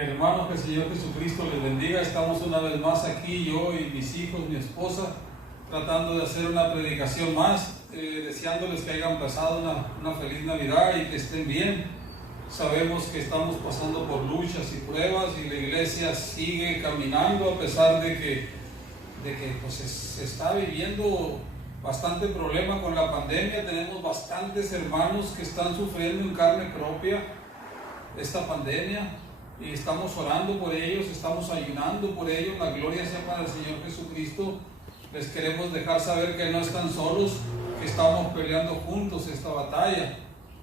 Hermanos, que el Señor Jesucristo les bendiga. Estamos una vez más aquí, yo y mis hijos, mi esposa, tratando de hacer una predicación más, deseándoles que hayan pasado una feliz Navidad y que estén bien. Sabemos que estamos pasando por luchas y pruebas y la iglesia sigue caminando a pesar de que pues, se está viviendo bastante problema con la pandemia. Tenemos bastantes hermanos que están sufriendo en carne propia esta pandemia. Y estamos orando por ellos, estamos ayunando por ellos. La gloria sea para el Señor Jesucristo. Les queremos dejar saber que no están solos, que estamos peleando juntos esta batalla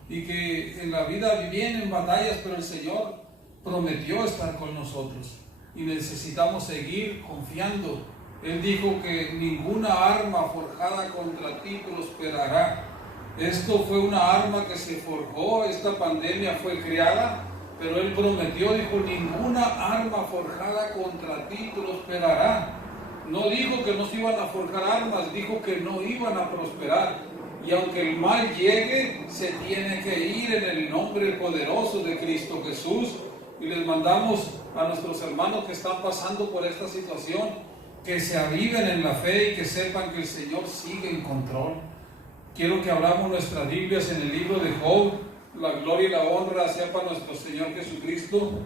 y que en la vida vienen batallas, pero el Señor prometió estar con nosotros y necesitamos seguir confiando. Él dijo que ninguna arma forjada contra ti prosperará. Esto fue una arma que se forjó, esta pandemia fue creada, pero Él prometió, dijo, ninguna arma forjada contra ti prosperará. No dijo que no se iban a forjar armas, dijo que no iban a prosperar. Y aunque el mal llegue, se tiene que ir en el nombre poderoso de Cristo Jesús. Y les mandamos a nuestros hermanos que están pasando por esta situación, que se aviven en la fe y que sepan que el Señor sigue en control. Quiero que abramos nuestras Biblias en el libro de Job. La gloria y la honra sea para nuestro Señor Jesucristo.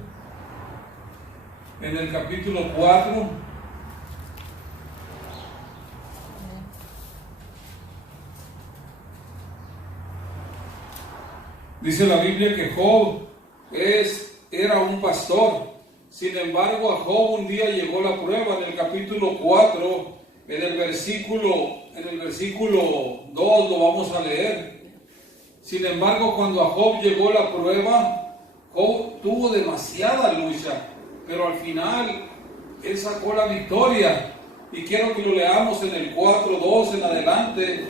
En el capítulo 4. Dice la Biblia que Job era un pastor. Sin embargo, a Job un día llegó la prueba. En el capítulo 4, en el versículo 2 lo vamos a leer. Sin embargo, cuando a Job llegó la prueba, Job tuvo demasiada lucha, pero al final él sacó la victoria. Y quiero que lo leamos en el 4:2 en adelante.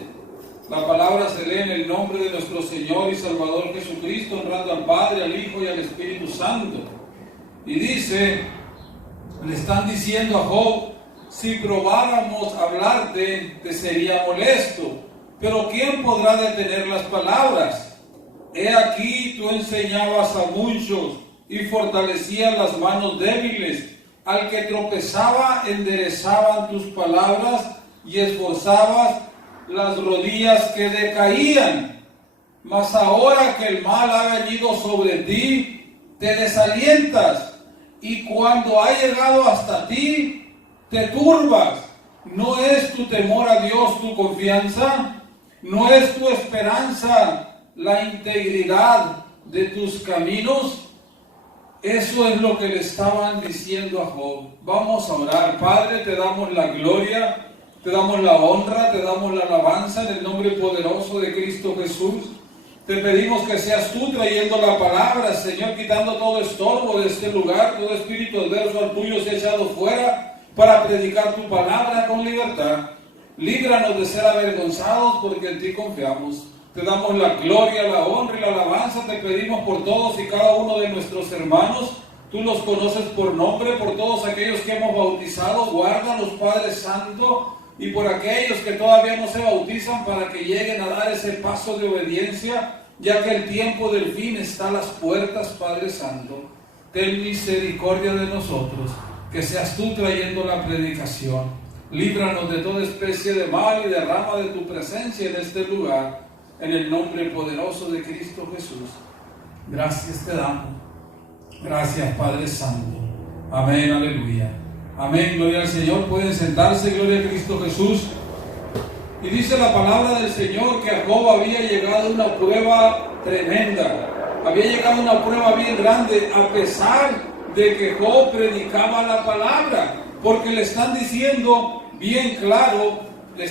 La palabra se lee en el nombre de nuestro Señor y Salvador Jesucristo, honrando al Padre, al Hijo y al Espíritu Santo. Y dice, le están diciendo a Job, si probáramos hablarte, te sería molesto. Pero ¿quién podrá detener las palabras? He aquí tú enseñabas a muchos y fortalecías las manos débiles. Al que tropezaba enderezaban tus palabras y esforzabas las rodillas que decaían. Mas ahora que el mal ha venido sobre ti, te desalientas. Y cuando ha llegado hasta ti, te turbas. ¿No es tu temor a Dios tu confianza? ¿No es tu esperanza la integridad de tus caminos? Eso es lo que le estaban diciendo a Job. Vamos a orar. Padre, te damos la gloria, te damos la honra, te damos la alabanza en el nombre poderoso de Cristo Jesús. Te pedimos que seas tú trayendo la palabra, Señor, quitando todo estorbo de este lugar, todo espíritu adverso al tuyo sea echado fuera para predicar tu palabra con libertad. Líbranos de ser avergonzados porque en ti confiamos. Te damos la gloria, la honra y la alabanza. Te pedimos por todos y cada uno de nuestros hermanos. Tú los conoces por nombre, por todos aquellos que hemos bautizado. Guárdalos, Padre Santo, y por aquellos que todavía no se bautizan para que lleguen a dar ese paso de obediencia, ya que el tiempo del fin está a las puertas, Padre Santo. Ten misericordia de nosotros, que seas tú trayendo la predicación. Líbranos de toda especie de mal y derrama de tu presencia en este lugar, en el nombre poderoso de Cristo Jesús. Gracias te damos. Gracias, Padre Santo. Amén, aleluya. Amén, gloria al Señor. Pueden sentarse, gloria a Cristo Jesús. Y dice la palabra del Señor que a Job había llegado una prueba tremenda. Había llegado una prueba bien grande, a pesar de que Job predicaba la palabra. Porque le están diciendo bien claro, le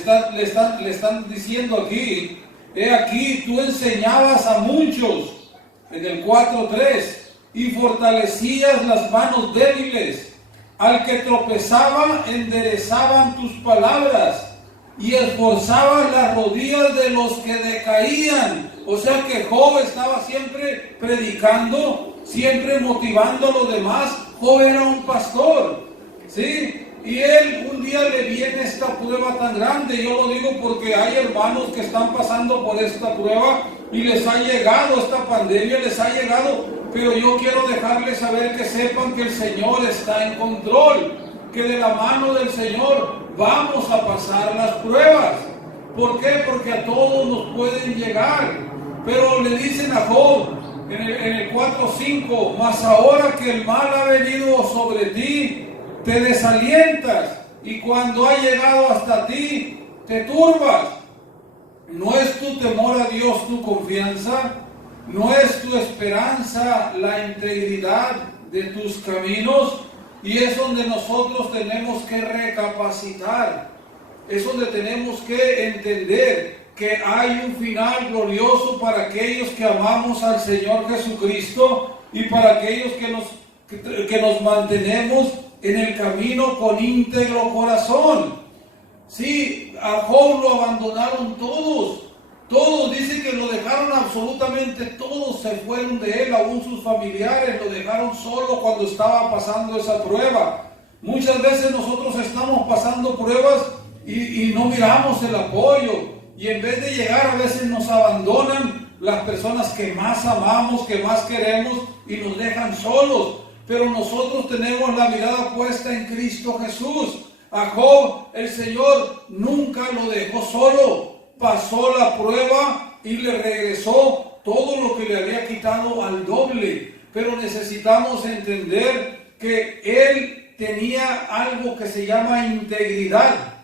están diciendo aquí, he aquí tú enseñabas a muchos, en el 4:3, y fortalecías las manos débiles. Al que tropezaba enderezaban tus palabras y esforzaban las rodillas de los que decaían. O sea que Job estaba siempre predicando, siempre motivando a los demás. Job era un pastor, ¿sí? Y él un día le viene esta prueba tan grande. Yo lo digo porque hay hermanos que están pasando por esta prueba y les ha llegado esta pandemia, les ha llegado pero yo quiero dejarles saber que sepan que el Señor está en control, que de la mano del Señor vamos a pasar las pruebas. ¿Por qué? Porque a todos nos pueden llegar. Pero le dicen a Job en el 4:5, mas ahora que el mal ha venido sobre ti, te desalientas, y cuando ha llegado hasta ti, te turbas. ¿No es tu temor a Dios tu confianza? ¿No es tu esperanza la integridad de tus caminos? Y es donde nosotros tenemos que recapacitar. Es donde tenemos que entender que hay un final glorioso para aquellos que amamos al Señor Jesucristo y para aquellos que nos mantenemos en el camino con íntegro corazón. Sí, a Job lo abandonaron todos. Todos, dice que lo dejaron absolutamente, todos se fueron de él, aún sus familiares lo dejaron solo cuando estaba pasando esa prueba. Muchas veces nosotros estamos pasando pruebas y no miramos el apoyo, y en vez de llegar a veces nos abandonan las personas que más amamos, que más queremos, y nos dejan solos. Pero nosotros tenemos la mirada puesta en Cristo Jesús. A Job el Señor nunca lo dejó solo. Pasó la prueba y le regresó todo lo que le había quitado al doble. Pero necesitamos entender que él tenía algo que se llama integridad.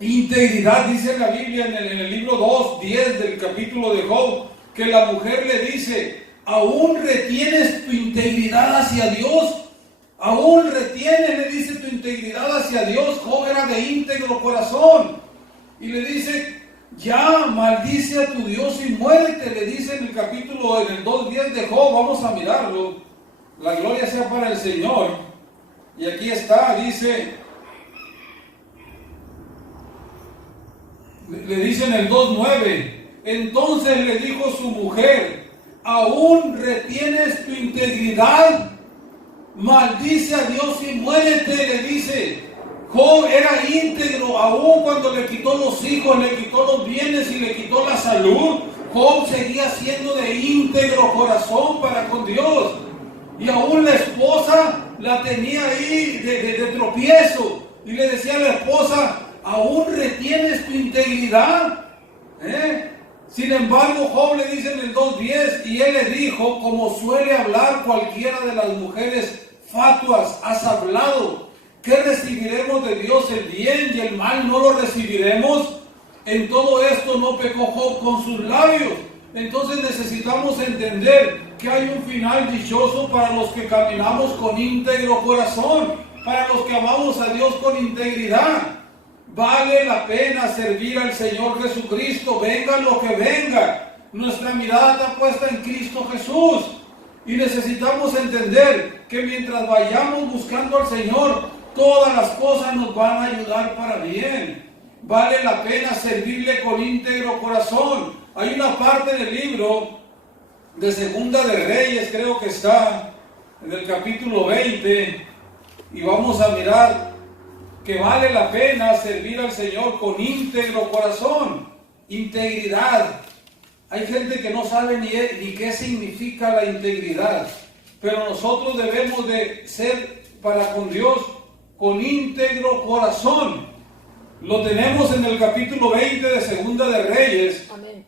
Integridad, dice la Biblia en el libro 2:10 del capítulo de Job, que la mujer le dice: ¿aún retienes tu integridad hacia Dios? Aún retienes, le dice, tu integridad hacia Dios. Job era de íntegro corazón. Y le dice: ya, maldice a tu Dios y muérete, le dice en el capítulo, en el 2:10 de Job. Vamos a mirarlo. La gloria sea para el Señor. Y aquí está, dice, le dice en el 2:9, entonces le dijo su mujer: ¿aún retienes tu integridad? Maldice a Dios y muérete, le dice. Job era íntegro, aún cuando le quitó los hijos, le quitó los bienes y le quitó la salud. Job seguía siendo de íntegro corazón para con Dios. Y aún la esposa la tenía ahí de tropiezo. Y le decía a la esposa: ¿aún retienes tu integridad? Sin embargo, Job le dice en el 2:10, y él le dijo, como suele hablar cualquiera de las mujeres fatuas: has hablado. ¿Qué recibiremos de Dios? ¿El bien y el mal no lo recibiremos? En todo esto no pecó Job con sus labios. Entonces necesitamos entender que hay un final dichoso para los que caminamos con íntegro corazón, para los que amamos a Dios con integridad. Vale la pena servir al Señor Jesucristo, venga lo que venga. Nuestra mirada está puesta en Cristo Jesús. Y necesitamos entender que mientras vayamos buscando al Señor, todas las cosas nos van a ayudar para bien. Vale la pena servirle con íntegro corazón. Hay una parte del libro de Segunda de Reyes, creo que está en el capítulo 20, y vamos a mirar que vale la pena servir al Señor con íntegro corazón. Integridad. Hay gente que no sabe ni qué significa la integridad, pero nosotros debemos de ser para con Dios con íntegro corazón. Lo tenemos en el capítulo 20 de Segunda de Reyes. Amén.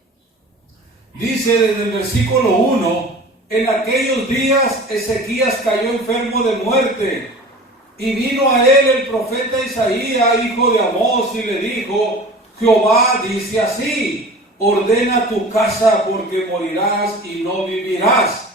Dice desde el versículo 1, en aquellos días Ezequías cayó enfermo de muerte, y vino a él el profeta Isaías, hijo de Amós, y le dijo: Jehová dice así, ordena tu casa porque morirás y no vivirás.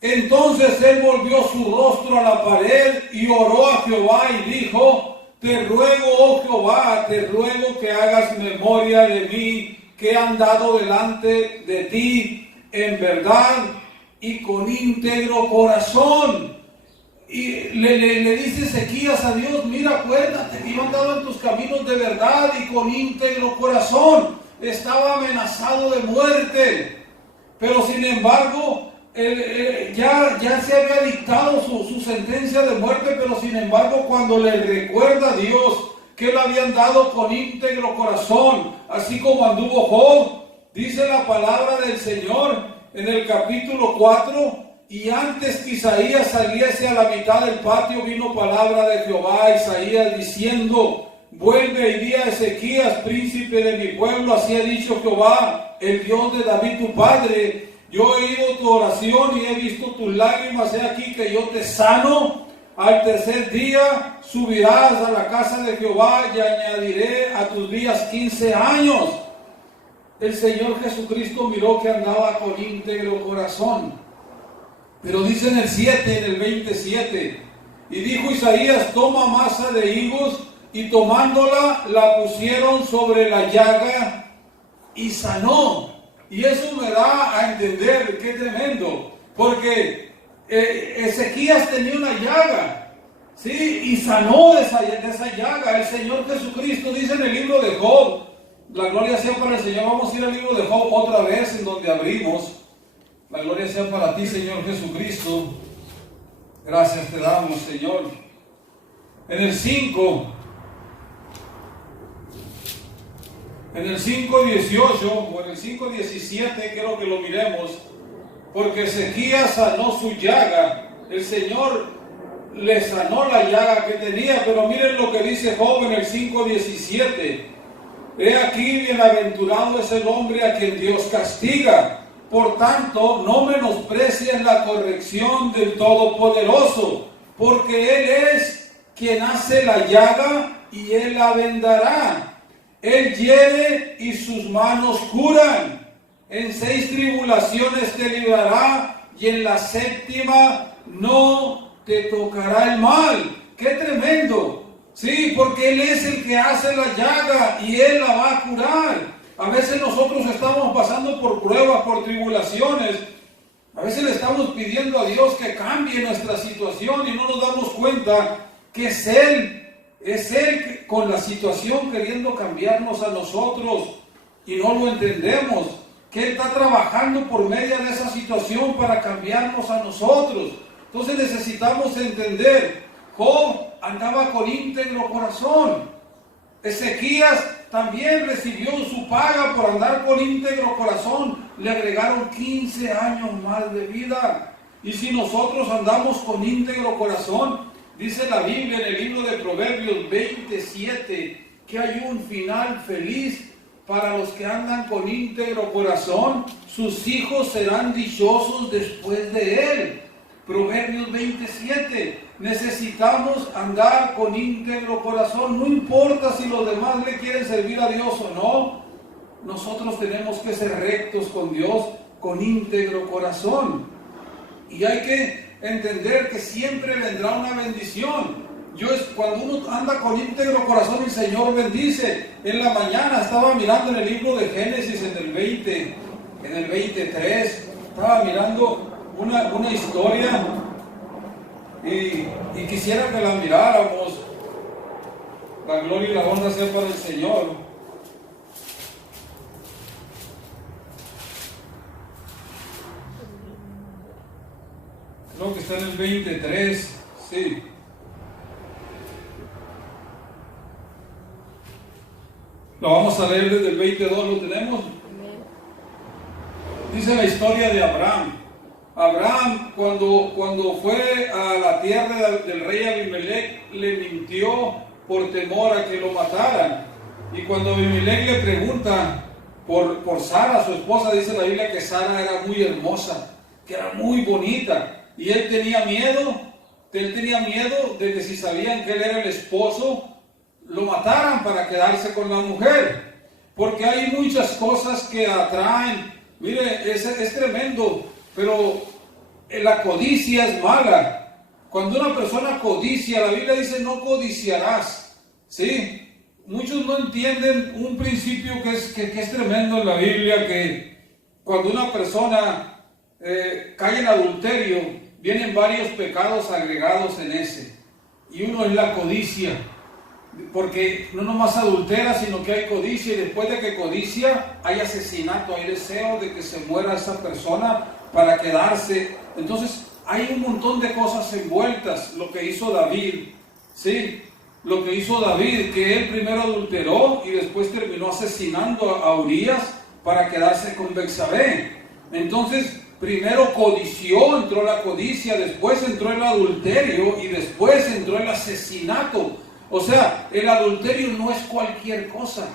Entonces él volvió su rostro a la pared y oró a Jehová y dijo: te ruego, oh Jehová, te ruego que hagas memoria de mí, que he andado delante de ti en verdad y con íntegro corazón. Y le dice Ezequías a Dios: mira, acuérdate que yo he andado en tus caminos de verdad y con íntegro corazón. Estaba amenazado de muerte, pero sin embargo ya se había dictado su sentencia de muerte, pero sin embargo cuando le recuerda a Dios que le habían dado con íntegro corazón, así como anduvo Job, dice la palabra del Señor en el capítulo 4, y antes que Isaías saliese a la mitad del patio, vino palabra de Jehová a Isaías diciendo: vuelve y di a Ezequías, príncipe de mi pueblo, así ha dicho Jehová, el Dios de David tu padre, yo he oído tu oración y he visto tus lágrimas, he aquí que yo te sano. Al tercer día subirás a la casa de Jehová y añadiré a tus días 15 años. El Señor Jesucristo miró que andaba con íntegro corazón. Pero dice en el 7, en el 27, y dijo Isaías: toma masa de higos, y tomándola la pusieron sobre la llaga y sanó. Y eso me da a entender qué tremendo, porque Ezequías tenía una llaga, ¿sí? Y sanó de esa llaga. El Señor Jesucristo dice en el libro de Job, la gloria sea para el Señor. Vamos a ir al libro de Job otra vez, en donde abrimos. La gloria sea para ti, Señor Jesucristo. Gracias te damos, Señor. En el 5, en el 5:18 o en el 5:17, quiero que lo miremos, porque Ezequías sanó su llaga. El Señor le sanó la llaga que tenía, pero miren lo que dice Job en el 5:17. He aquí, bienaventurado es el hombre a quien Dios castiga. Por tanto, no menosprecien la corrección del Todopoderoso, porque Él es quien hace la llaga y Él la vendará. Él hiere y sus manos curan. En 6 tribulaciones te librará y en la 7ª no te tocará el mal. ¡Qué tremendo! Sí, porque Él es el que hace la llaga y Él la va a curar. A veces nosotros estamos pasando por pruebas, por tribulaciones. A veces le estamos pidiendo a Dios que cambie nuestra situación y no nos damos cuenta que es Él con la situación queriendo cambiarnos a nosotros y no lo entendemos. Que Él está trabajando por medio de esa situación para cambiarnos a nosotros. Entonces necesitamos entender. Job andaba con íntegro corazón. Ezequías también recibió su paga por andar con íntegro corazón. Le agregaron 15 años más de vida. Y si nosotros andamos con íntegro corazón, dice la Biblia en el libro de Proverbios 27, que hay un final feliz para los que andan con íntegro corazón. Sus hijos serán dichosos después de él. Proverbios 27. Necesitamos andar con íntegro corazón. No importa si los demás le quieren servir a Dios o no. Nosotros tenemos que ser rectos con Dios, con íntegro corazón. Y hay que entender que siempre vendrá una bendición. Cuando uno anda con íntegro corazón, el Señor bendice. En la mañana estaba mirando en el libro de Génesis, en el 23, estaba mirando una historia y quisiera que la miráramos. La gloria y la honra sea para el Señor. Creo que está en el 23, sí. Lo vamos a leer desde el 22, ¿lo tenemos? Dice la historia de Abraham. Abraham, cuando fue a la tierra del rey Abimelech, le mintió por temor a que lo mataran. Y cuando Abimelech le pregunta por Sara, su esposa, dice la Biblia que Sara era muy hermosa, que era muy bonita. Y él tenía miedo de que si sabían que él era el esposo, lo mataran para quedarse con la mujer. Porque hay muchas cosas que atraen. Mire, es tremendo, pero la codicia es mala. Cuando una persona codicia, la Biblia dice no codiciarás, ¿sí? Muchos no entienden un principio que es tremendo en la Biblia, que cuando una persona cae en adulterio, vienen varios pecados agregados en ese. Y uno es la codicia. Porque no nomás adultera, sino que hay codicia, y después de que codicia, hay asesinato, hay deseo de que se muera esa persona para quedarse. Entonces, hay un montón de cosas envueltas. Lo que hizo David, ¿sí? Lo que hizo David, que él primero adulteró y después terminó asesinando a Urías para quedarse con Betsabé. Entonces, primero codició, entró la codicia, después entró el adulterio y después entró el asesinato. O sea, el adulterio no es cualquier cosa.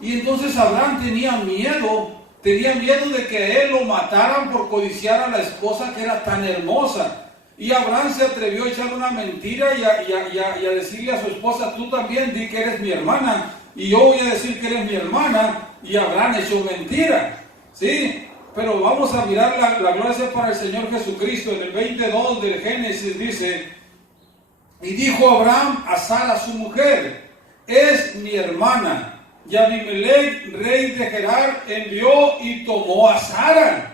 Y entonces Abraham tenía miedo de que a él lo mataran por codiciar a la esposa que era tan hermosa. Y Abraham se atrevió a echar una mentira y a decirle a su esposa, tú también di que eres mi hermana, y yo voy a decir que eres mi hermana, y Abraham echó mentira, ¿sí? Pero vamos a mirar la gloria sea para el Señor Jesucristo. En el 22 del Génesis dice, y dijo Abraham a Sara su mujer, es mi hermana. Y Abimelech, rey de Gerar, envió y tomó a Sara.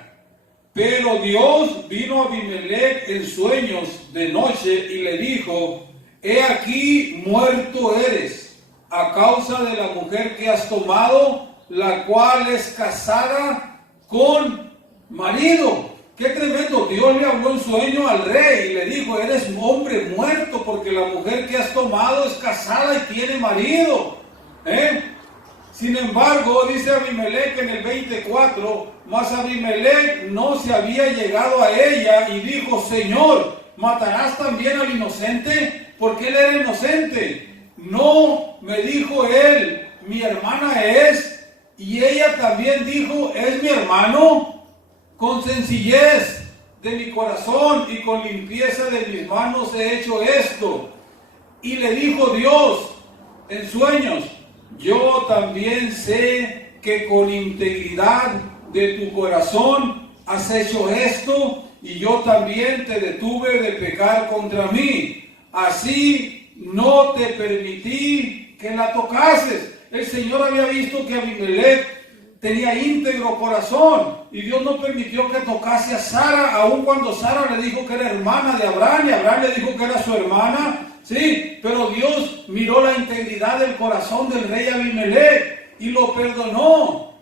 Pero Dios vino a Abimelech en sueños de noche y le dijo, he aquí muerto eres, a causa de la mujer que has tomado, la cual es casada con marido. Qué tremendo. Dios le habló en sueño al rey y le dijo, eres un hombre muerto porque la mujer que has tomado es casada y tiene marido. Sin embargo, dice Abimelech en el 24, mas Abimelech no se había llegado a ella y dijo, Señor, ¿matarás también al inocente? Porque él era inocente. No, me dijo él, mi hermana es, y ella también dijo, es mi hermano. Con sencillez de mi corazón y con limpieza de mis manos he hecho esto. Y le dijo Dios en sueños, yo también sé que con integridad de tu corazón has hecho esto, y yo también te detuve de pecar contra mí. Así no te permití que la tocases. El Señor había visto que Abimelech tenía íntegro corazón, y Dios no permitió que tocase a Sara, aun cuando Sara le dijo que era hermana de Abraham, y Abraham le dijo que era su hermana. Sí, pero Dios miró la integridad del corazón del rey Abimelech y lo perdonó.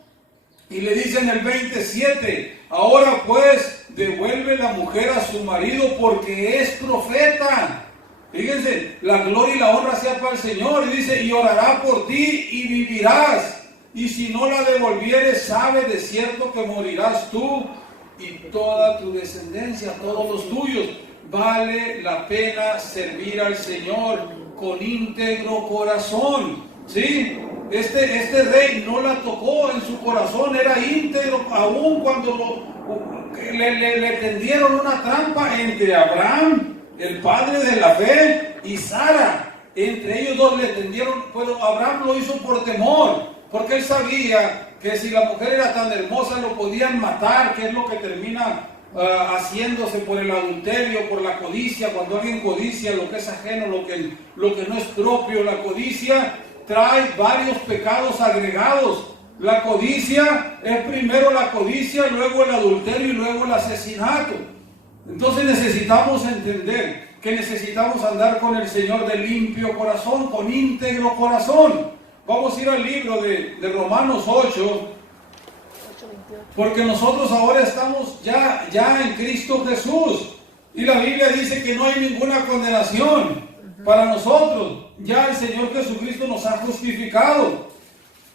Y le dice en el 27, ahora pues devuelve la mujer a su marido porque es profeta. Fíjense, la gloria y la honra sea para el Señor. Y dice, y orará por ti y vivirás. Y si no la devolvieres, sabe de cierto que morirás tú y toda tu descendencia, todos los tuyos. Vale la pena servir al Señor con íntegro corazón. ¿Sí? Este rey no la tocó en su corazón, era íntegro, aún cuando le tendieron una trampa entre Abraham, el padre de la fe, y Sara. Entre ellos dos le tendieron, pero Abraham lo hizo por temor, porque él sabía que si la mujer era tan hermosa lo podían matar, que es lo que termina haciéndose por el adulterio, por la codicia. Cuando alguien codicia lo que es ajeno, lo que no es propio, la codicia trae varios pecados agregados. La codicia es primero la codicia, luego el adulterio y luego el asesinato. Entonces necesitamos entender que necesitamos andar con el Señor de limpio corazón, con íntegro corazón. Vamos a ir al libro de Romanos 8. Porque nosotros ahora estamos ya en Cristo Jesús. Y la Biblia dice que no hay ninguna condenación para nosotros. Ya el Señor Jesucristo nos ha justificado.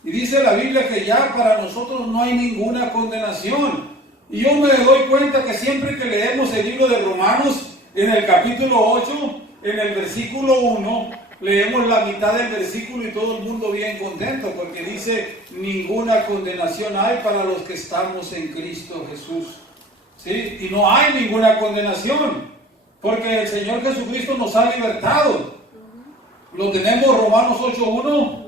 Y dice la Biblia que ya para nosotros no hay ninguna condenación. Y yo me doy cuenta que siempre que leemos el libro de Romanos, en el capítulo 8, en el versículo 1, leemos la mitad del versículo y todo el mundo bien contento, porque dice, ninguna condenación hay para los que estamos en Cristo Jesús. ¿Sí? Y no hay ninguna condenación, porque el Señor Jesucristo nos ha libertado. Lo tenemos, Romanos 8:1.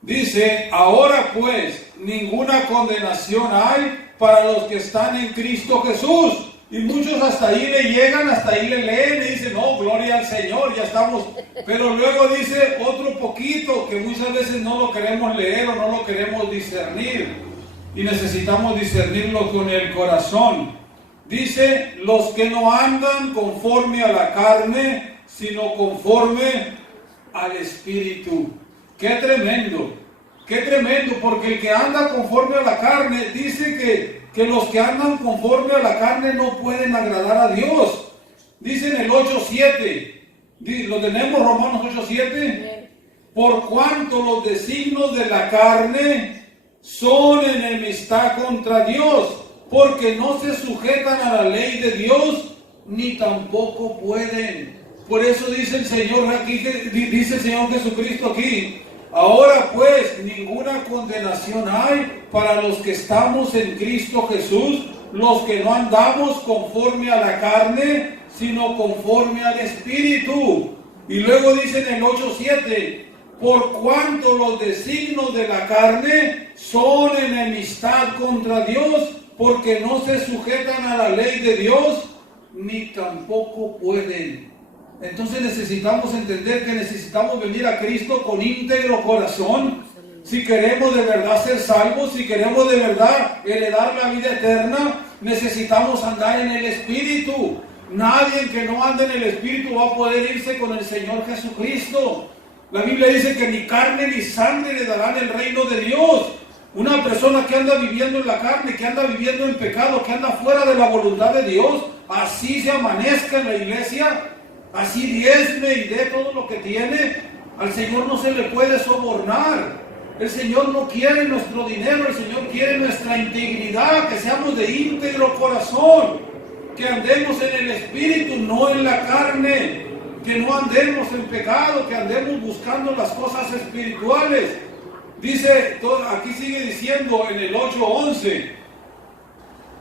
Dice, ahora pues, ninguna condenación hay para los que están en Cristo Jesús. Y muchos hasta ahí le llegan, hasta ahí le leen y dicen, no, gloria al Señor, ya estamos. Pero luego dice otro poquito que muchas veces no lo queremos leer o no lo queremos discernir. Y necesitamos discernirlo con el corazón. Dice, los que no andan conforme a la carne, sino conforme al Espíritu. ¡Qué tremendo! ¡Qué tremendo! Porque el que anda conforme a la carne, dice que los que andan conforme a la carne no pueden agradar a Dios. Dice en el 8:7, lo tenemos, Romanos 8:7, por cuanto los designios de la carne son enemistad contra Dios, porque no se sujetan a la ley de Dios, ni tampoco pueden. Por eso dice el Señor aquí, dice el Señor Jesucristo aquí: ahora pues ninguna condenación hay para los que estamos en Cristo Jesús, los que no andamos conforme a la carne, sino conforme al Espíritu. Y luego dice en el 8:7: por cuanto los designios de la carne son enemistad contra Dios, porque no se sujetan a la ley de Dios, ni tampoco pueden. Entonces necesitamos entender que necesitamos venir a Cristo con íntegro corazón. Si queremos de verdad ser salvos, si queremos de verdad heredar la vida eterna, necesitamos andar en el Espíritu. Nadie que no ande en el Espíritu va a poder irse con el Señor Jesucristo. La Biblia dice que ni carne ni sangre le darán el reino de Dios. Una persona que anda viviendo en la carne, que anda viviendo en pecado, que anda fuera de la voluntad de Dios, así se amanezca en la iglesia, así diezme y dé todo lo que tiene, al Señor no se le puede sobornar. El Señor no quiere nuestro dinero, el Señor quiere nuestra integridad, que seamos de íntegro corazón, que andemos en el Espíritu, no en la carne, que no andemos en pecado, que andemos buscando las cosas espirituales. Dice, aquí sigue diciendo en el 8:11: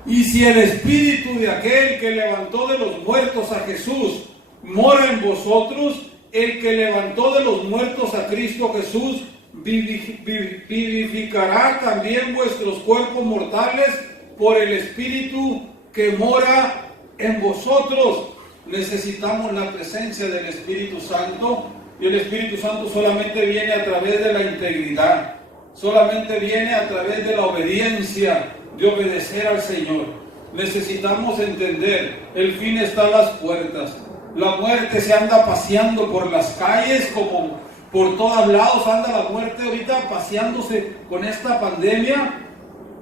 y si el Espíritu de aquel que levantó de los muertos a Jesús mora en vosotros, el que levantó de los muertos a Cristo Jesús vivificará también vuestros cuerpos mortales por el Espíritu que mora en vosotros. Necesitamos la presencia del Espíritu Santo, y el Espíritu Santo solamente viene a través de la integridad, solamente viene a través de la obediencia, de obedecer al Señor. Necesitamos entender, el fin está a las puertas. La muerte se anda paseando por las calles, como por todos lados anda la muerte ahorita paseándose con esta pandemia.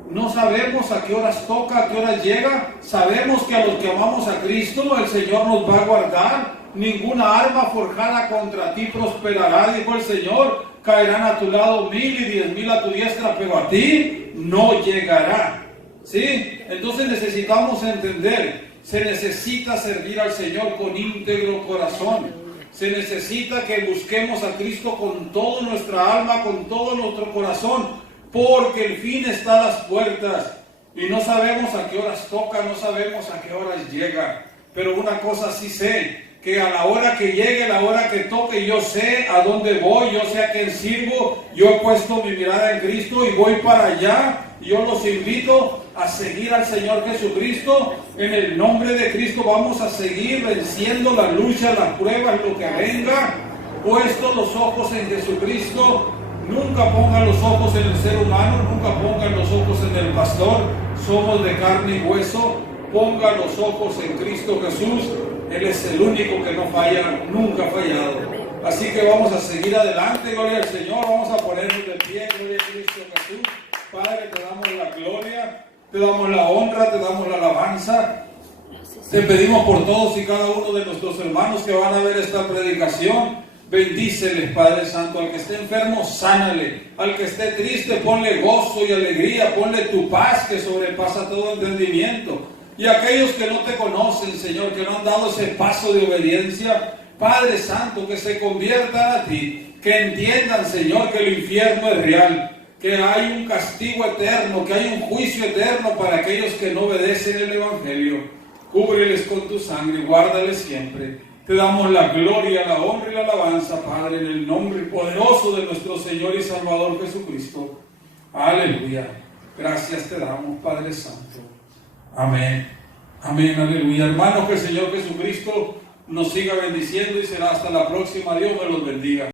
No sabemos a qué horas toca, a qué horas llega. Sabemos que a los que amamos a Cristo, el Señor nos va a guardar. Ninguna arma forjada contra ti prosperará, dijo el Señor. Caerán a tu lado 1000 y 10,000 a tu diestra, pero a ti no llegará. ¿Sí? Entonces necesitamos entender, se necesita servir al Señor con íntegro corazón. Se necesita que busquemos a Cristo con toda nuestra alma, con todo nuestro corazón, porque el fin está a las puertas y no sabemos a qué horas toca, no sabemos a qué horas llega. Pero una cosa sí sé, que a la hora que llegue, la hora que toque, yo sé a dónde voy, yo sé a quién sirvo, yo he puesto mi mirada en Cristo y voy para allá. Yo los invito a seguir al Señor Jesucristo. En el nombre de Cristo vamos a seguir venciendo la lucha, las pruebas, lo que venga. Puesto los ojos en Jesucristo. Nunca pongan los ojos en el ser humano, nunca pongan los ojos en el pastor. Somos de carne y hueso. Pongan los ojos en Cristo Jesús. Él es el único que no falla, nunca ha fallado. Así que vamos a seguir adelante, gloria al Señor. Vamos a ponernos de pie, gloria a Cristo Jesús. Padre, te damos la gloria, te damos la honra, te damos la alabanza. Te pedimos por todos y cada uno de nuestros hermanos que van a ver esta predicación. Bendíceles, Padre Santo. Al que esté enfermo, sánale. Al que esté triste, ponle gozo y alegría. Ponle tu paz que sobrepasa todo entendimiento. Y aquellos que no te conocen, Señor, que no han dado ese paso de obediencia, Padre Santo, que se conviertan a ti. Que entiendan, Señor, que el infierno es real. Que hay un castigo eterno, que hay un juicio eterno para aquellos que no obedecen el Evangelio. Cúbreles con tu sangre, guárdales siempre. Te damos la gloria, la honra y la alabanza, Padre, en el nombre poderoso de nuestro Señor y Salvador Jesucristo. Aleluya. Gracias te damos, Padre Santo. Amén. Amén, aleluya. Hermanos, que el Señor Jesucristo nos siga bendiciendo y será hasta la próxima. Dios me los bendiga.